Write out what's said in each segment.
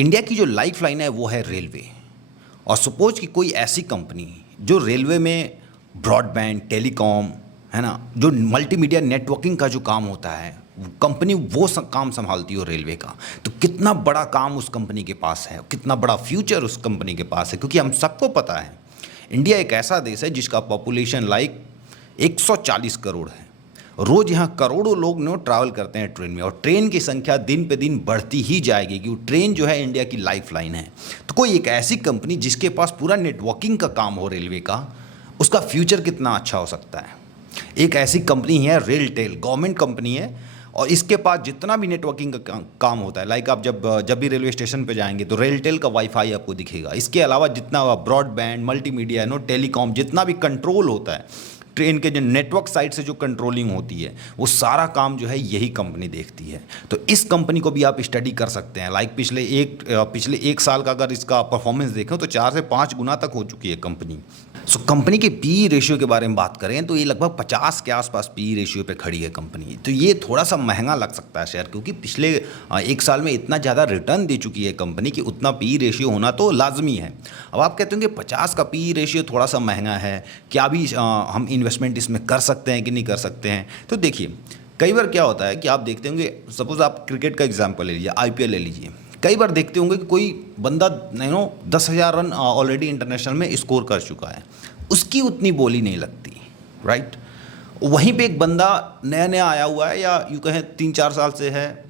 India की जो life line है वो है रेलवे। और सपोज कि कोई ऐसी कंपनी जो रेलवे में ब्रॉडबैंड, टेलीकॉम, है ना, जो मल्टीमीडिया नेटवर्किंग का जो काम होता है, कंपनी वो काम संभालती हो रेलवे का, तो कितना बड़ा काम उस कंपनी के पास है, कितना बड़ा फ्यूचर उस कंपनी के पास है। क्योंकि हम सबको पता है इंडिया एक ऐसा देश है जिसका पॉपुलेशन 140 करोड़ है। रोज़ यहाँ करोड़ों लोग ट्रैवल करते हैं ट्रेन में, और ट्रेन की संख्या दिन पे दिन बढ़ती ही जाएगी क्योंकि ट्रेन जो है इंडिया की लाइफ लाइन है। तो कोई एक ऐसी कंपनी जिसके पास पूरा नेटवर्किंग का काम हो रेलवे का, उसका फ्यूचर कितना अच्छा हो सकता है। एक ऐसी कंपनी है रेलटेल, गवर्नमेंट कंपनी है, और इसके पास जितना भी नेटवर्किंग का काम होता है, लाइक आप जब भी रेलवे स्टेशन पे जाएंगे तो रेलटेल का वाईफाई आपको दिखेगा। इसके अलावा जितना ब्रॉडबैंड, मल्टीमीडिया, टेलीकॉम, जितना भी कंट्रोल होता है ट्रेन के जो नेटवर्क साइड से जो कंट्रोलिंग होती है, वो सारा काम जो है यही कंपनी देखती है। तो इस कंपनी को भी आप स्टडी कर सकते हैं। लाइक पिछले एक साल का अगर इसका परफॉर्मेंस देखें तो 4 से 5 गुना तक हो चुकी है कंपनी। सो कंपनी के पी रेशियो के बारे में बात करें तो ये लगभग 50 के आसपास पी रेशियो पे खड़ी है कंपनी। तो ये थोड़ा सा महंगा लग सकता है शेयर, क्योंकि पिछले एक साल में इतना ज़्यादा रिटर्न दे चुकी है कंपनी कि उतना पी रेशियो होना तो लाजमी है। अब आप कहते होंगे 50 का पी रेशियो थोड़ा सा महंगा है, क्या भी हम इन्वेस्टमेंट इसमें कर सकते हैं कि नहीं कर सकते हैं। तो देखिए, कई बार क्या होता है कि आप देखते होंगे, सपोज आप क्रिकेट का एग्जाम्पल ले लीजिए, IPL ले लीजिए। कई बार देखते होंगे कि कोई बंदा 10,000 रन ऑलरेडी इंटरनेशनल में स्कोर कर चुका है, उसकी उतनी बोली नहीं लगती, राइट। वहीं पे एक बंदा नया नया आया हुआ है, या यूँ कहें 3-4 साल से है,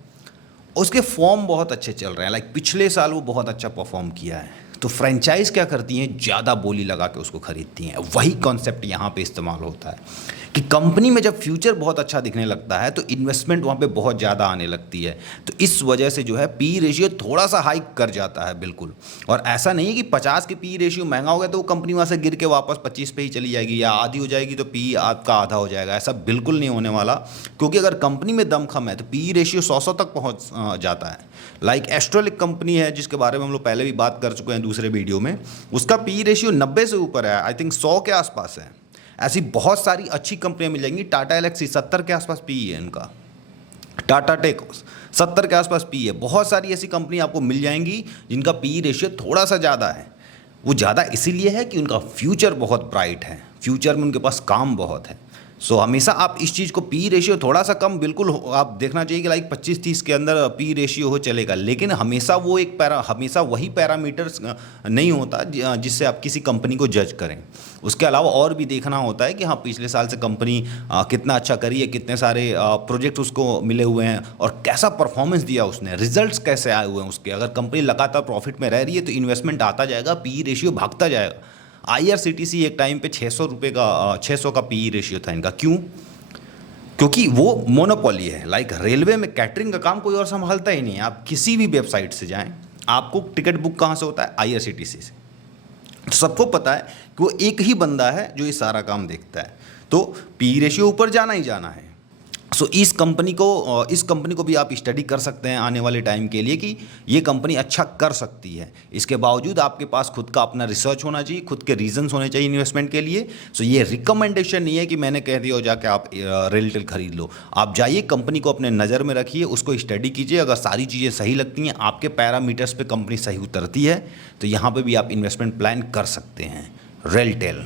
उसके फॉर्म बहुत अच्छे चल रहे हैं, लाइक पिछले साल वो बहुत अच्छा परफॉर्म किया है। तो फ्रेंचाइज क्या करती हैं, ज़्यादा बोली लगा के उसको खरीदती हैं। वही कॉन्सेप्ट यहाँ पे इस्तेमाल होता है कि कंपनी में जब फ्यूचर बहुत अच्छा दिखने लगता है तो इन्वेस्टमेंट वहाँ पे बहुत ज़्यादा आने लगती है। तो इस वजह से जो है पी रेशियो थोड़ा सा हाइक कर जाता है, बिल्कुल। और ऐसा नहीं है कि 50 के पी रेशियो महंगा हो गया तो वो कंपनी वहाँ से गिर के वापस 25 पे ही चली जाएगी, या आधी हो जाएगी तो पी आपका आधा हो जाएगा। ऐसा बिल्कुल नहीं होने वाला, क्योंकि अगर कंपनी में दमखम है तो पी रेशियो 100 तक पहुँच जाता है। लाइक एस्ट्रल एक कंपनी है जिसके बारे में हम लोग पहले भी बात कर चुके हैं दूसरे वीडियो में, उसका पी रेशियो 90 से ऊपर है, आई थिंक 100 के आसपास है। ऐसी बहुत सारी अच्छी कंपनियां मिल जाएंगी। टाटा एलेक्सी 70 के आसपास पी है इनका, टाटा टेक 70 के आसपास पी है। बहुत सारी ऐसी कंपनी आपको मिल जाएंगी जिनका पी रेशियो थोड़ा सा ज़्यादा है। वो ज़्यादा इसीलिए है कि उनका फ्यूचर बहुत ब्राइट है, फ्यूचर में उनके पास काम बहुत है। सो हमेशा आप इस चीज़ को पी रेशियो थोड़ा सा कम बिल्कुल आप देखना चाहिए कि लाइक 25-30 के अंदर पी रेशियो हो चलेगा, लेकिन हमेशा वो हमेशा वही पैरामीटर्स नहीं होता जिससे आप किसी कंपनी को जज करें। उसके अलावा और भी देखना होता है कि हाँ, पिछले साल से कंपनी कितना अच्छा करी है, कितने सारे प्रोजेक्ट उसको मिले हुए हैं, और कैसा परफॉर्मेंस दिया उसने, रिजल्ट्स कैसे आए हुए हैं उसके। अगर कंपनी लगातार प्रॉफिट में रह रही है तो इन्वेस्टमेंट आता जाएगा, पी रेशियो भागता जाएगा। IRCTC एक टाइम पे 600 का पी रेशियो था इनका। क्यों? क्योंकि वो मोनोपोली है। लाइक रेलवे में कैटरिंग का काम कोई और संभालता ही नहीं है। आप किसी भी वेबसाइट से जाएं, आपको टिकट बुक कहाँ से होता है, IRCTC से। तो सबको पता है कि वो एक ही बंदा है जो ये सारा काम देखता है, तो पी रेशियो ऊपर जाना ही जाना है। सो इस कंपनी को भी आप स्टडी कर सकते हैं आने वाले टाइम के लिए कि ये कंपनी अच्छा कर सकती है। इसके बावजूद आपके पास खुद का अपना रिसर्च होना चाहिए, खुद के रीजंस होने चाहिए इन्वेस्टमेंट के लिए। सो ये रिकमेंडेशन नहीं है कि मैंने कह दिया हो जाके आप रेलटेल खरीद लो। आप जाइए, कंपनी को अपने नज़र में रखिए, उसको स्टडी कीजिए। अगर सारी चीज़ें सही लगती हैं, आपके पैरामीटर्स पे कंपनी सही उतरती है, तो यहाँ पर भी आप इन्वेस्टमेंट प्लान कर सकते हैं। रेलटेल।